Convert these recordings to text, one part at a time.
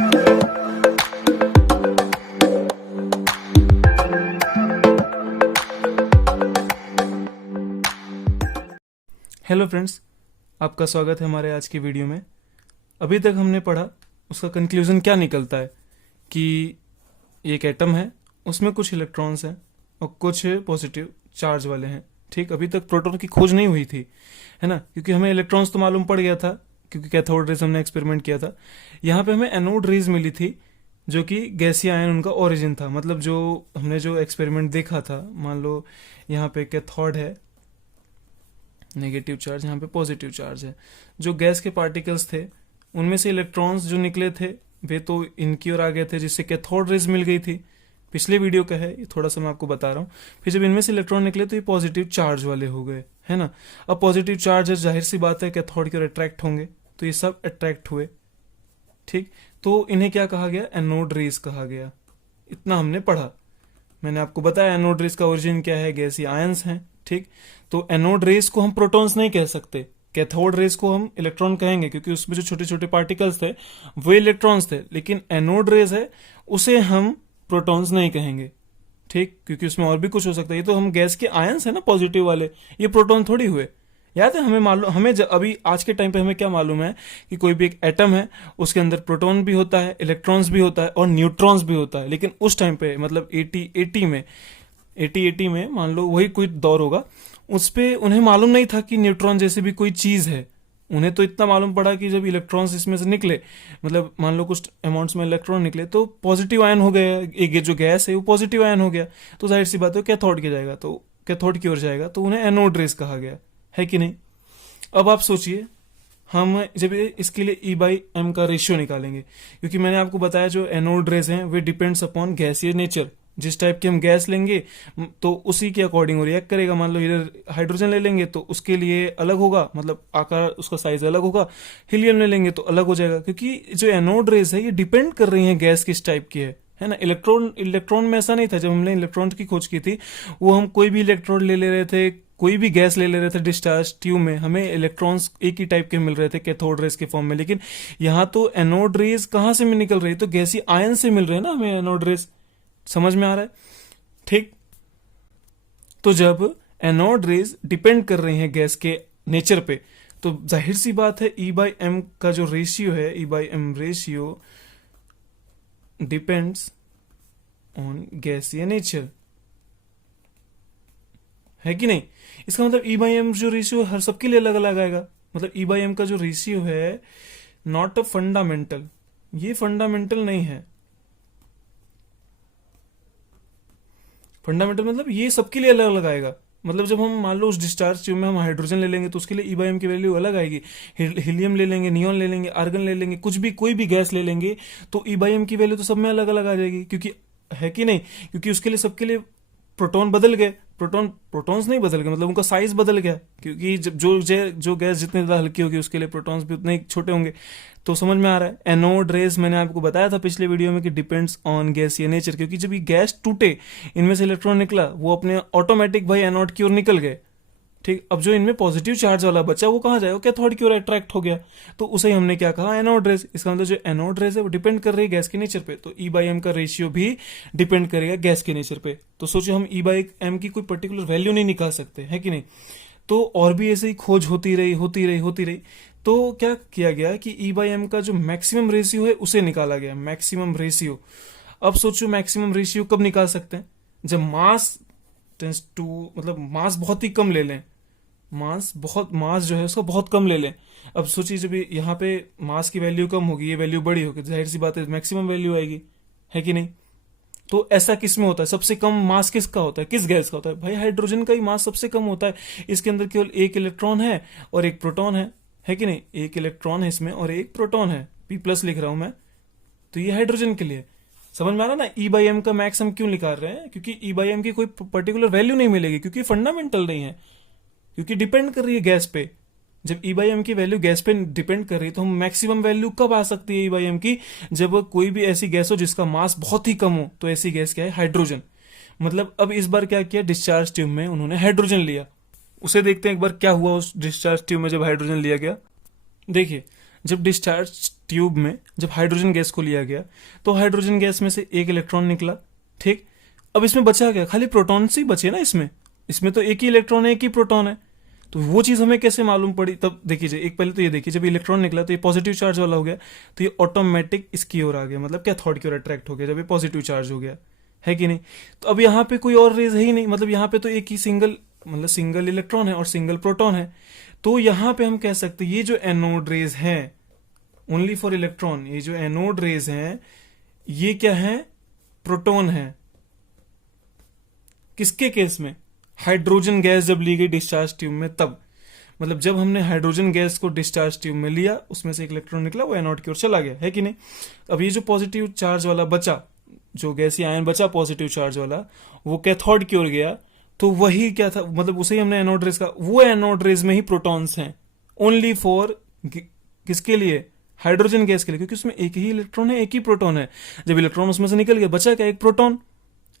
Hello friends, आपका स्वागत है हमारे आज की वीडियो में। अभी तक हमने पढ़ा उसका कंक्लूजन क्या निकलता है कि एक एटम है, उसमें कुछ इलेक्ट्रॉन्स हैं और कुछ पॉजिटिव चार्ज वाले हैं। ठीक, अभी तक प्रोटॉन की खोज नहीं हुई थी, है ना, क्योंकि हमें इलेक्ट्रॉन्स तो मालूम पड़ गया था क्योंकि कैथोड रेज हमने एक्सपेरिमेंट किया था। यहाँ पे हमें एनोड रेज मिली थी जो कि गैसीय आयन उनका ओरिजिन था। मतलब जो हमने जो एक्सपेरिमेंट देखा था, मान लो यहाँ पे कैथोड है, नेगेटिव चार्ज, यहाँ पे पॉजिटिव चार्ज है। जो गैस के पार्टिकल्स थे उनमें से इलेक्ट्रॉन्स जो निकले थे वे तो इनकी ओर आ गए थे, जिससे कैथोड रेज मिल गई थी। पिछले वीडियो का है, ये थोड़ा सा मैं आपको बता रहा हूँ। फिर जब इनमें से इलेक्ट्रॉन निकले तो ये पॉजिटिव चार्ज वाले हो गए, है ना। अब पॉजिटिव चार्ज है, जाहिर सी बात है कैथोड की ओर अट्रैक्ट होंगे, तो ये सब अट्रैक्ट हुए। ठीक, तो इन्हें क्या कहा गया? एनोड रेज कहा गया। इतना हमने पढ़ा। मैंने आपको बताया एनोड रेज का ओरिजिन क्या है, गैसीय आयंस हैं। ठीक, तो एनोड रेज को हम प्रोटॉन्स नहीं कह सकते, कैथोड रेज को हम इलेक्ट्रॉन कहेंगे क्योंकि उसमें जो छोटे छोटे पार्टिकल्स थे वो इलेक्ट्रॉन्स थे। लेकिन एनोड रेज है, उसे हम प्रोटॉन्स नहीं कहेंगे। ठीक, क्योंकि उसमें और भी कुछ हो सकता है। ये तो हम गैस के आयंस है ना, पॉजिटिव वाले, ये प्रोटॉन थोड़ी हुए। याद है, हमें मालूम, हमें अभी आज के टाइम पे हमें क्या मालूम है कि कोई भी एक एटम है, उसके अंदर प्रोटॉन भी होता है, इलेक्ट्रॉन्स भी होता है और न्यूट्रॉन्स भी होता है। लेकिन उस टाइम पे मतलब 80 में मान लो वही कोई दौर होगा, उस पे उन्हें मालूम नहीं था कि न्यूट्रॉन जैसी भी कोई चीज है। उन्हें तो इतना मालूम पड़ा कि जब इलेक्ट्रॉन्स इसमें से निकले, मतलब मान लो कुछ अमाउंट्स में इलेक्ट्रॉन निकले तो पॉजिटिव आयन हो गया, एक जो गैस है वो पॉजिटिव आयन हो गया, तो जाहिर सी बात है कैथोड की जाएगा, तो कैथोड की ओर जाएगा, तो उन्हें एनोड रेज कहा गया, है कि नहीं। अब आप सोचिए, हम जब इसके लिए E/m का रेशियो निकालेंगे, क्योंकि मैंने आपको बताया जो एनोड रेज हैं वे डिपेंड्स अपॉन गैसीय नेचर। जिस टाइप की हम गैस लेंगे तो उसी के अकॉर्डिंग वो रिएक्ट करेगा। मान लो इधर हाइड्रोजन ले लेंगे तो उसके लिए अलग होगा, मतलब आकार, उसका साइज अलग होगा। हीलियम ले लेंगे तो अलग हो जाएगा, क्योंकि जो एनोड रेज है ये डिपेंड कर रही है गैस किस टाइप की है ना। इलेक्ट्रॉन में ऐसा नहीं था। जब हमने इलेक्ट्रॉन की खोज की थी वो हम कोई भी इलेक्ट्रॉन ले रहे थे, कोई भी गैस ले रहे थे डिस्चार्ज ट्यूब में, हमें इलेक्ट्रॉन्स एक ही टाइप के मिल रहे थे कैथोड रेज के फॉर्म में। लेकिन यहाँ तो एनोड रेज कहाँ से निकल रही है? तो गैसीय आयन से मिल रहे हैं ना हमें एनोड रेज। समझ में आ रहा है? ठीक, तो जब एनोड रेज डिपेंड कर रही हैं गैस के नेचर पे, तो जाहिर सी बात है E/m का जो रेशियो है, E/m रेशियो डिपेंड्स ऑन गैसीय नेचर, है कि नहीं। इसका मतलब E/m जो रेशियो हर सबके लिए अलग अलग आएगा। मतलब E/m का जो रेशियो है नॉट अ फंडामेंटल, ये फंडामेंटल नहीं है। फंडामेंटल मतलब ये सबके लिए अलग अलग आएगा। मतलब जब हम मान लो उस डिस्चार्ज ट्यूब में हम हाइड्रोजन ले लेंगे तो उसके लिए E/m की वैल्यू अलग आएगी। हीलियम ले लेंगे, नियॉन ले लेंगे, आर्गन ले लेंगे, कुछ भी कोई भी गैस ले लेंगे तो E/m की वैल्यू तो सब में अलग अलग आ जाएगी, क्योंकि है कि नहीं। क्योंकि उसके लिए सबके लिए प्रोटॉन बदल गए, प्रोटॉन्स नहीं बदल गए, मतलब उनका साइज बदल गया, क्योंकि जब जो गैस जितनी ज्यादा हल्की होगी उसके लिए प्रोटॉन्स भी उतने ही छोटे होंगे। तो समझ में आ रहा है। एनोड रेज मैंने आपको बताया था पिछले वीडियो में कि डिपेंड्स ऑन गैसीय नेचर, क्योंकि जब ये गैस टूटे, इनमें से इलेक्ट्रॉन निकला, वो अपने ऑटोमेटिक भाई एनोड की ओर निकल गए। ठीक, अब जो इनमें पॉजिटिव चार्ज वाला बचा वो कहाँ जाएगा? कैथोड की ओर अट्रैक्ट हो गया, तो उसे हमने क्या कहा? Anode rays. इसका मतलब जो एनोड रेज है वो डिपेंड कर रही है गैस के नेचर पे, तो E/m का रेशियो भी डिपेंड करेगा गैस के नेचर पे। तो सोचिए, हम E/m की कोई पर्टिकुलर वैल्यू नहीं निकाल सकते, है कि नहीं। तो और भी ऐसे ही खोज होती रही। तो क्या किया गया कि E/m का जो मैक्सिमम रेशियो है उसे निकाला गया, मैक्सिमम रेशियो। अब सोचो मैक्सिमम रेशियो कब निकाल सकते हैं? जब मास टेंस टू, मतलब मास बहुत ही कम ले लें, मास जो है उसका बहुत कम ले लें। अब सोचिए, जब यहाँ पे मास की वैल्यू कम होगी, ये वैल्यू बड़ी होगी, जाहिर सी बात है मैक्सिमम वैल्यू आएगी, है कि नहीं। तो ऐसा किस में होता है? सबसे कम मास किसका होता है, किस गैस का होता है? भाई हाइड्रोजन का ही मास सबसे कम होता है। इसके अंदर केवल एक इलेक्ट्रॉन है और एक प्रोटॉन है कि नहीं। एक इलेक्ट्रॉन है इसमें और एक प्रोटॉन है, P+ लिख रहा हूं मैं, तो ये हाइड्रोजन के लिए। समझ में आ रहा ना E/m का मैक्स हम क्यों निकाल रहे हैं? क्योंकि E/m की कोई पर्टिकुलर वैल्यू नहीं मिलेगी, क्योंकि फंडामेंटल नहीं है, क्योंकि डिपेंड कर रही है गैस पे। जब E/m की वैल्यू गैस पे डिपेंड कर रही है तो हम मैक्सिमम वैल्यू कब आ सकती है E/m की? जब कोई भी ऐसी गैस हो जिसका मास बहुत ही कम हो, तो ऐसी गैस क्या है? हाइड्रोजन। मतलब अब इस बार क्या किया, डिस्चार्ज ट्यूब में उन्होंने हाइड्रोजन लिया। उसे देखते हैं एक बार क्या हुआ उस डिस्चार्ज ट्यूब में जब हाइड्रोजन लिया गया। देखिए, जब डिस्चार्ज ट्यूब में जब हाइड्रोजन गैस को लिया गया तो हाइड्रोजन गैस में से एक इलेक्ट्रॉन निकला, ठीक। अब इसमें बचा क्या, खाली प्रोटॉन से ही बचे ना, इसमें तो एक ही इलेक्ट्रॉन है, एक ही प्रोटॉन है। तो वो चीज हमें कैसे मालूम पड़ी, तब देखिए एक पहले तो ये देखिए, जब इलेक्ट्रॉन निकला तो ये पॉजिटिव चार्ज वाला हो गया, तो ये ऑटोमेटिक इसकी ओर आ गया, मतलब कैथोड की ओर अट्रैक्ट हो गया जब ये पॉजिटिव चार्ज हो गया, है कि नहीं। तो अब यहाँ पे कोई और रेज है ही नहीं, मतलब यहाँ पे तो एक ही सिंगल इलेक्ट्रॉन है और सिंगल प्रोटॉन है। तो यहाँ पे हम कह सकते हैं ये जो एनोड रेज है ओनली फॉर इलेक्ट्रॉन, ये जो एनोड रेज हैं ये क्या है, प्रोटॉन है। किसके केस में, हाइड्रोजन गैस जब ली गई डिस्चार्ज ट्यूब में तब, मतलब जब हमने हाइड्रोजन गैस को डिस्चार्ज ट्यूब में लिया उसमें से एक इलेक्ट्रॉन निकला, वो एनोड की ओर चला गया, है कि नहीं। अब ये जो पॉजिटिव चार्ज वाला बचा, जो गैसीय आयन बचा पॉजिटिव चार्ज वाला, वो कैथोड की ओर गया, तो वही क्या था, मतलब उसे ही हमने एनोड रेज का, वो एनोड रेज में ही प्रोटॉन्स हैं ओनली फॉर किसके लिए, हाइड्रोजन गैस के लिए, क्योंकि उसमें एक ही इलेक्ट्रॉन है, एक ही प्रोटॉन है। जब इलेक्ट्रॉन उसमें से निकल गया बचा क्या, एक प्रोटॉन,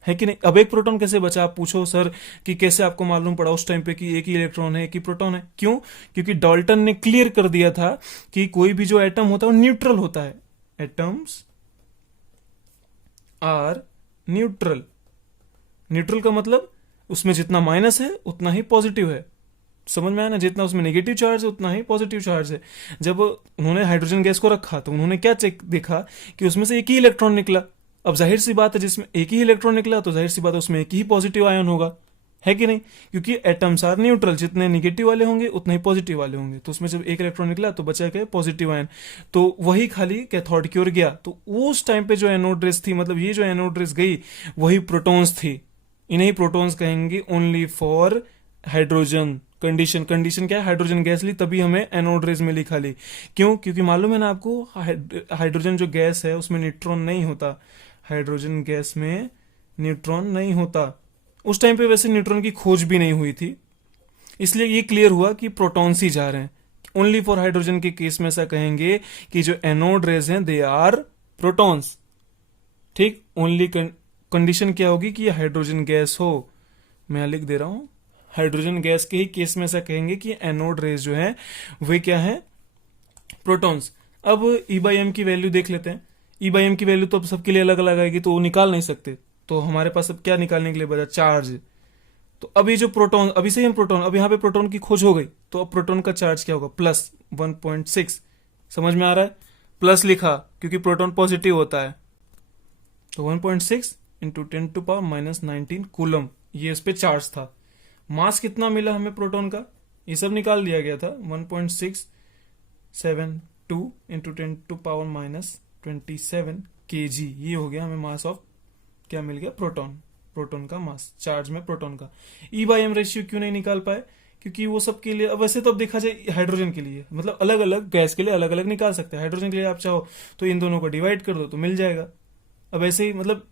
है कि नहीं। अब एक प्रोटॉन कैसे बचा, आप पूछो सर कि कैसे आपको मालूम पड़ा उस टाइम पे कि एक ही इलेक्ट्रॉन है, एक ही प्रोटॉन है, क्यों, क्योंकि डाल्टन ने क्लियर कर दिया था कि कोई भी जो एटम होता है वो न्यूट्रल होता है, एटम्स आर न्यूट्रल। न्यूट्रल का मतलब उसमें जितना माइनस है उतना ही पॉजिटिव है, समझ में आया ना, जितना उसमें नेगेटिव चार्ज है उतना ही पॉजिटिव चार्ज है। जब उन्होंने हाइड्रोजन गैस को रखा तो उन्होंने क्या चेक देखा कि उसमें से एक ही इलेक्ट्रॉन निकला। अब जाहिर सी बात है जिसमें एक ही इलेक्ट्रॉन निकला तो जाहिर सी बात है उसमें एक ही पॉजिटिव आयन होगा, है कि नहीं, क्योंकि एटम्स आर न्यूट्रल, जितने नेगेटिव वाले होंगे उतने ही पॉजिटिव वाले होंगे। तो उसमें जब एक इलेक्ट्रॉन निकला तो बचा क्या, पॉजिटिव आयन, तो वही खाली कैथोड की ओर गया। तो उस टाइम पे जो एनोड रेस थी, मतलब ये जो एनोड रेस गई वही प्रोटॉन्स थी, इन्हीं प्रोटॉन्स कहेंगे ओनली फॉर हाइड्रोजन। कंडीशन क्या है, हाइड्रोजन गैस ली तभी हमें एनोड रेज मिली खाली, क्यों, क्योंकि मालूम है ना आपको हाइड्रोजन जो गैस है उसमें न्यूट्रॉन नहीं होता, हाइड्रोजन गैस में न्यूट्रॉन नहीं होता। उस टाइम पे वैसे न्यूट्रॉन की खोज भी नहीं हुई थी, इसलिए ये क्लियर हुआ कि प्रोटॉन्स ही जा रहे हैं। ओनली फॉर हाइड्रोजन के केस में ऐसा कहेंगे कि जो एनोड रेज हैं दे आर प्रोटॉन्स, ठीक। ओनली कंडीशन क्या होगी कि ये हाइड्रोजन गैस हो, मैं लिख दे रहा हूं, हाइड्रोजन गैस के ही केस में ऐसा कहेंगे कि एनोड रेज जो है वे क्या है, प्रोटॉन्स। अब E/m की वैल्यू देख लेते हैं। E/m की वैल्यू तो अब सबके लिए अलग अलग आएगी, तो वो निकाल नहीं सकते, तो हमारे पास अब क्या निकालने के लिए बचा, चार्ज। तो अभी जो प्रोटॉन, अभी से हम प्रोटॉन, अब यहाँ पे प्रोटॉन की खोज हो गई, तो अब प्रोटॉन का चार्ज क्या होगा, प्लस 1.6, समझ में आ रहा है, प्लस लिखा क्योंकि प्रोटॉन पॉजिटिव होता है, तो 1.6 इंटू 10⁻⁻19 कूलम ये इस पे चार्ज था। मास कितना मिला हमें प्रोटॉन का, ये सब निकाल दिया गया था, 1.672 इंटू 10⁻⁻27 kg, ये हो गया हमें मास ऑफ, क्या मिल गया, प्रोटॉन का मास, चार्ज में प्रोटॉन का। E/m रेशियो क्यों नहीं निकाल पाए, क्योंकि वो सब के लिए, अब वैसे तो अब देखा जाए हाइड्रोजन के लिए, मतलब अलग अलग गैस के लिए अलग अलग निकाल सकते हैं, हाइड्रोजन के लिए आप चाहो तो इन दोनों को डिवाइड कर दो तो मिल जाएगा। अब ऐसे ही मतलब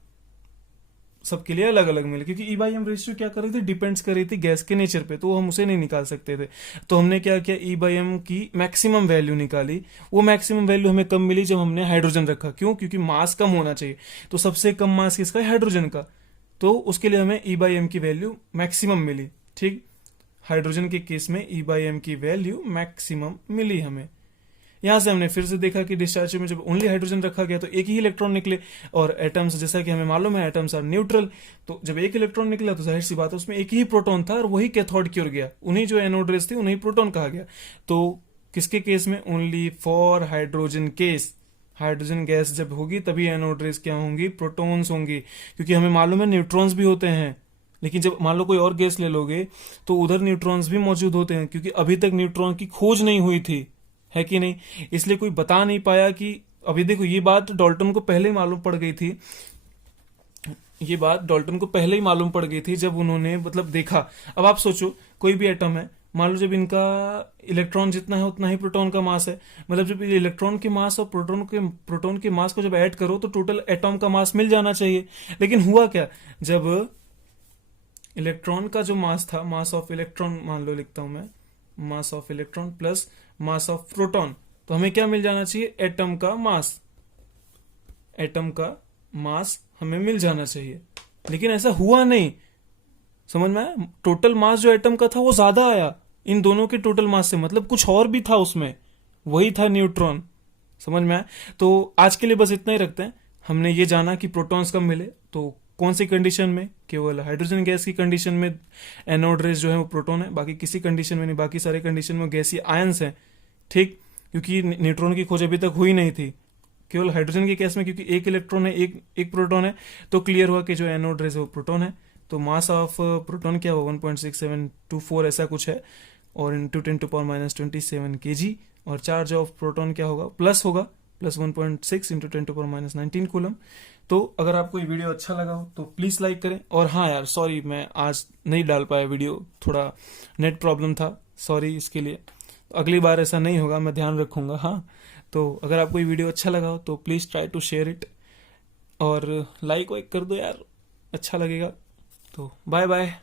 सबके लिए अलग अलग मिले, क्योंकि E/m रेशियो क्या कर रही थी, डिपेंड्स कर रही थी गैस के नेचर पे, तो हम उसे नहीं निकाल सकते थे। तो हमने क्या किया, E/m की मैक्सिमम वैल्यू निकाली। वो मैक्सिमम वैल्यू हमें कब मिली, जब हमने हाइड्रोजन रखा, क्यों, क्योंकि मास कम होना चाहिए, तो सबसे कम मास किसका है, हाइड्रोजन का, तो उसके लिए हमें E/m की वैल्यू मैक्सिमम मिली, ठीक। हाइड्रोजन के केस में E/m की वैल्यू मैक्सिमम मिली हमें। यहां से हमने फिर से देखा कि डिस्चार्ज में जब ओनली हाइड्रोजन रखा गया तो एक ही इलेक्ट्रॉन निकले, और एटम्स जैसा कि हमें मालूम है एटम्स आर न्यूट्रल, तो जब एक इलेक्ट्रॉन निकला तो जाहिर सी बात है उसमें एक ही प्रोटॉन था और वही कैथोड की ओर गया, उन्हीं जो एनोड रेज थी उन्हीं प्रोटॉन कहा गया। तो किसके केस में, only for hydrogen case, hydrogen gas जब होगी तभी एनोड रेज क्या होंगी, प्रोटॉन्स होंगी, क्योंकि हमें मालूम है न्यूट्रॉन्स भी होते हैं, लेकिन जब मान लो कोई और गैस ले लोगे तो उधर न्यूट्रॉन्स भी मौजूद होते हैं, क्योंकि अभी तक न्यूट्रॉन की खोज नहीं हुई थी, है कि नहीं, इसलिए कोई बता नहीं पाया कि, अभी देखो ये बात डाल्टन को पहले ही मालूम पड़ गई थी, ये बात डाल्टन को पहले ही मालूम पड़ गई थी जब उन्होंने मतलब देखा। अब आप सोचो कोई भी एटम है, मान लो जब इनका इलेक्ट्रॉन जितना है उतना ही प्रोटॉन का मास है, मतलब जब इलेक्ट्रॉन के मास और प्रोटॉन के मास को जब ऐड करो तो टोटल एटॉम का मास मिल जाना चाहिए। लेकिन हुआ क्या, जब इलेक्ट्रॉन का जो मास था, मास ऑफ इलेक्ट्रॉन मान लो लिखता हूं मैं, mass of electron plus mass of proton, तो हमें क्या मिल जाना चाहिए, एटम का मास, एटम का मास हमें मिल जाना चाहिए। लेकिन ऐसा हुआ नहीं, समझ में आया, टोटल मास जो एटम का था वो ज्यादा आया इन दोनों के टोटल मास से, मतलब कुछ और भी था उसमें, वही था न्यूट्रॉन, समझ में आया? तो आज के लिए बस इतना ही रखते हैं। हमने ये जाना कि प्रोटॉन्स कब मिले, तो कौन सी कंडीशन में, केवल हाइड्रोजन गैस की कंडीशन में एनोड रेस जो है वो प्रोटॉन है, बाकी किसी कंडीशन में नहीं, बाकी सारे कंडीशन में गैसीय आयंस हैं। ठीक, क्योंकि न्यूट्रॉन की खोज अभी तक हुई नहीं थी, केवल हाइड्रोजन के केस में क्योंकि एक इलेक्ट्रॉन है, एक प्रोटॉन है, तो क्लियर हुआ कि जो एनोड रेस है वो प्रोटॉन है। तो मास ऑफ प्रोटॉन क्या होगा, 1.6724 ऐसा कुछ है, और इंटू 10⁻27 kg। और चार्ज ऑफ प्रोटॉन क्या होगा, प्लस होगा, प्लस 1.6 इंटू 10⁻19 कूलम। तो अगर आपको ये वीडियो अच्छा लगा हो तो प्लीज़ लाइक करें। और हाँ यार, सॉरी मैं आज नहीं डाल पाया वीडियो, थोड़ा नेट प्रॉब्लम था, सॉरी इसके लिए। अगली बार ऐसा नहीं होगा, मैं ध्यान रखूंगा। हाँ, तो अगर आपको ये वीडियो अच्छा लगा हो तो please try to share it, और लाइक वाइक कर दो यार, अच्छा लगेगा। तो बाय बाय।